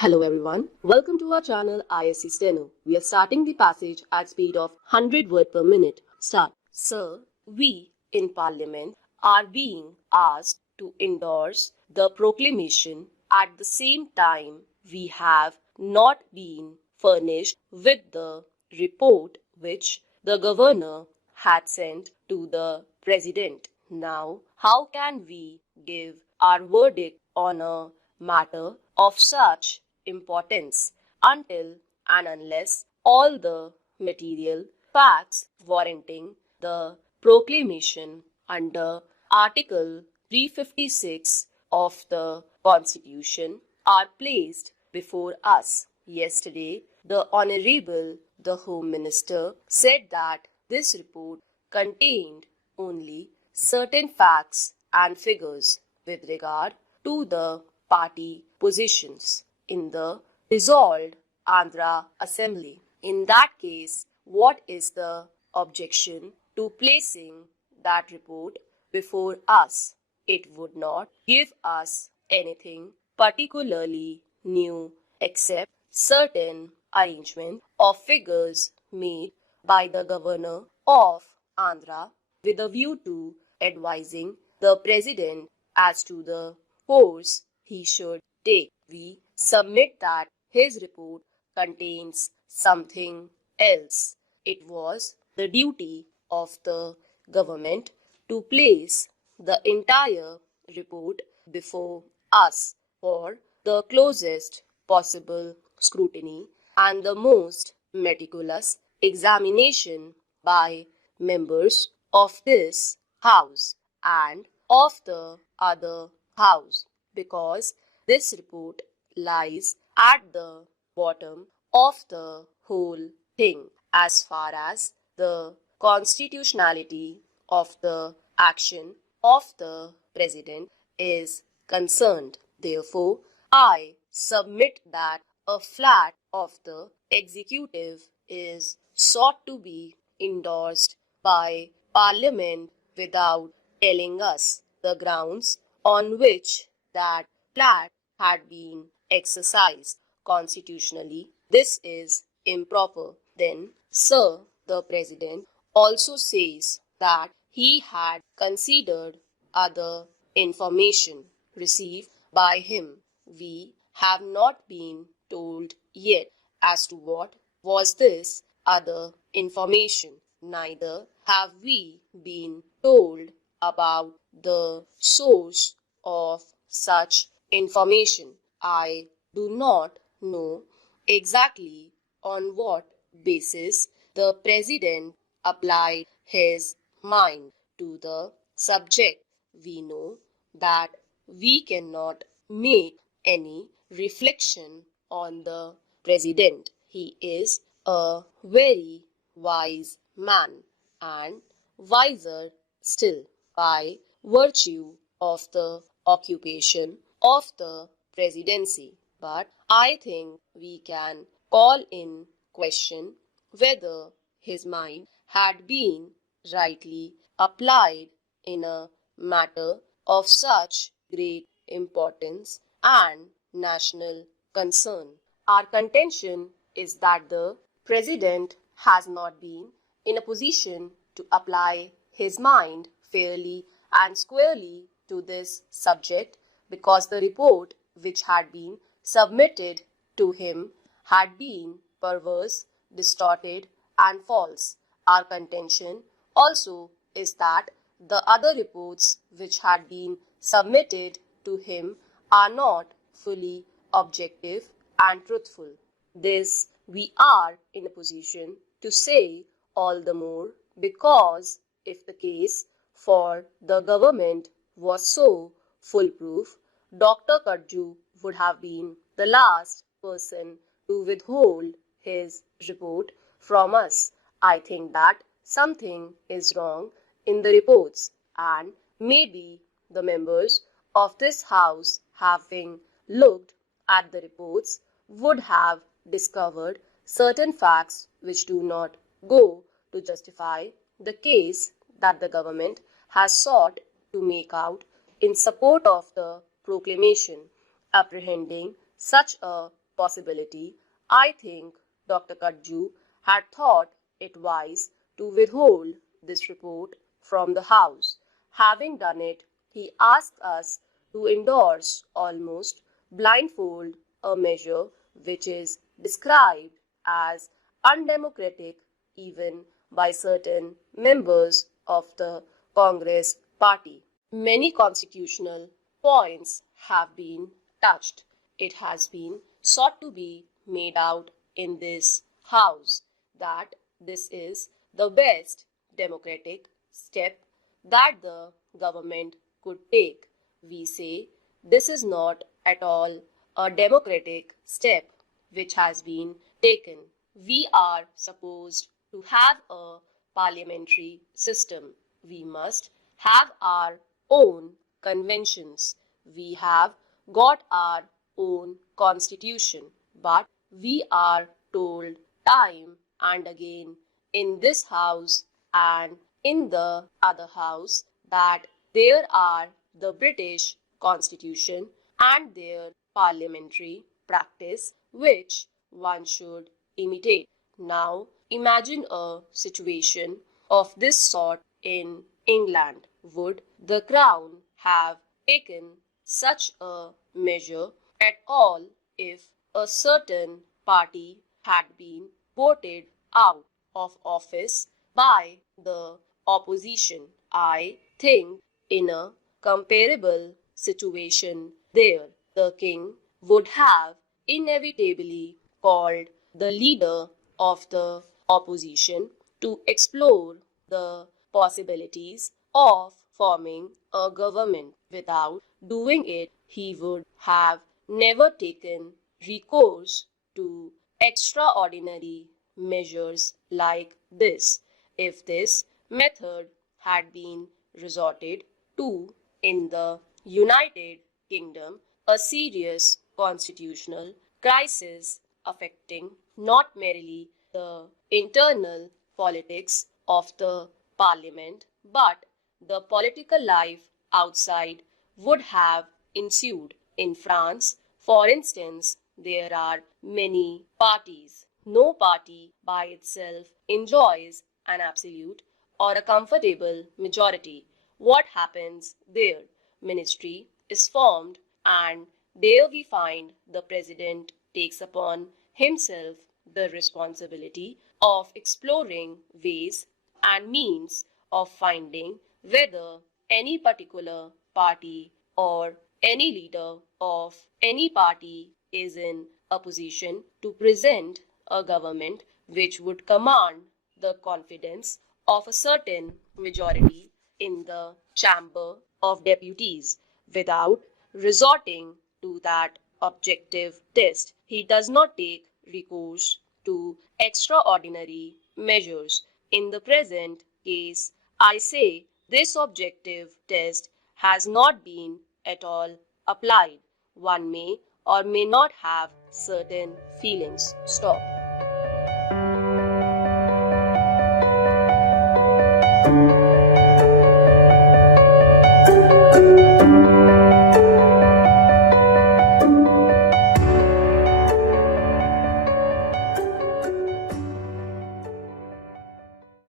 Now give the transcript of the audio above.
Hello everyone, welcome to our channel ISC Steno. We are starting the passage at speed of 100 words per minute. Start. Sir, we in Parliament are being asked to endorse the proclamation. At the same time, we have not been furnished with the report which the Governor had sent to the President. Now, how can we give our verdict on a matter of such importance until and unless all the material facts warranting the proclamation under Article 356 of the Constitution are placed before us? Yesterday, the Honorable the Home Minister said that this report contained only certain facts and figures with regard to the party positions in the dissolved Andhra Assembly. In that case, what is the objection to placing that report before us? It would not give us anything particularly new except certain arrangement of figures made by the Governor of Andhra with a view to advising the President as to the course he should take. We submit that his report contains something else. It was the duty of the government to place the entire report before us for the closest possible scrutiny and the most meticulous examination by members of this House and of the other House, because this report lies at the bottom of the whole thing as far as the constitutionality of the action of the President is concerned. Therefore, I submit that a flat of the executive is sought to be endorsed by Parliament without telling us the grounds on which that flat had been exercised constitutionally. This is improper. Then, Sir, the President also says that he had considered other information received by him. We have not been told yet as to what was this other information. Neither have we been told about the source of such information. I do not know exactly on what basis the President applied his mind to the subject. We know that we cannot make any reflection on the President. He is a very wise man, and wiser still by virtue of the occupation of the presidency. But I think we can call in question whether his mind had been rightly applied in a matter of such great importance and national concern. Our contention is that the President has not been in a position to apply his mind fairly and squarely to this subject, because the report which had been submitted to him had been perverse, distorted, and false. Our contention also is that the other reports which had been submitted to him are not fully objective and truthful. This we are in a position to say all the more because if the case for the government was so foolproof, Dr. Kajju would have been the last person to withhold his report from us. I think that something is wrong in the reports, and maybe the members of this House, having looked at the reports, would have discovered certain facts which do not go to justify the case that the government has sought to make out in support of the proclamation. Apprehending such a possibility, I think Dr. Kajju had thought it wise to withhold this report from the House. Having done it, he asked us to endorse almost blindfold a measure which is described as undemocratic even by certain members of the Congress party. Many constitutional points have been touched. It has been sought to be made out in this House that this is the best democratic step that the government could take. We say this is not at all a democratic step which has been taken. We are supposed to have a parliamentary system. We must have our own conventions. We have got our own constitution, but we are told time and again in this house and in the other house that there are the British constitution and their parliamentary practice which one should imitate. Now imagine a situation of this sort in England. Would the Crown have taken such a measure at all if a certain party had been voted out of office by the opposition? I think in a comparable situation there, the king would have inevitably called the leader of the opposition to explore the possibilities of forming a government. Without doing it, he would have never taken recourse to extraordinary measures like this. If this method had been resorted to in the United Kingdom, a serious constitutional crisis affecting not merely the internal politics of the parliament but the political life outside would have ensued. In France, for instance, there are many parties. No party by itself enjoys an absolute or a comfortable majority. What happens there? Ministry is formed, and there we find the president takes upon himself the responsibility of exploring ways and means of finding whether any particular party or any leader of any party is in a position to present a government which would command the confidence of a certain majority in the Chamber of Deputies. Without resorting to that objective test, he does not take recourse to extraordinary measures. In the present case, I say this objective test has not been at all applied. One may or may not have certain feelings. Stop.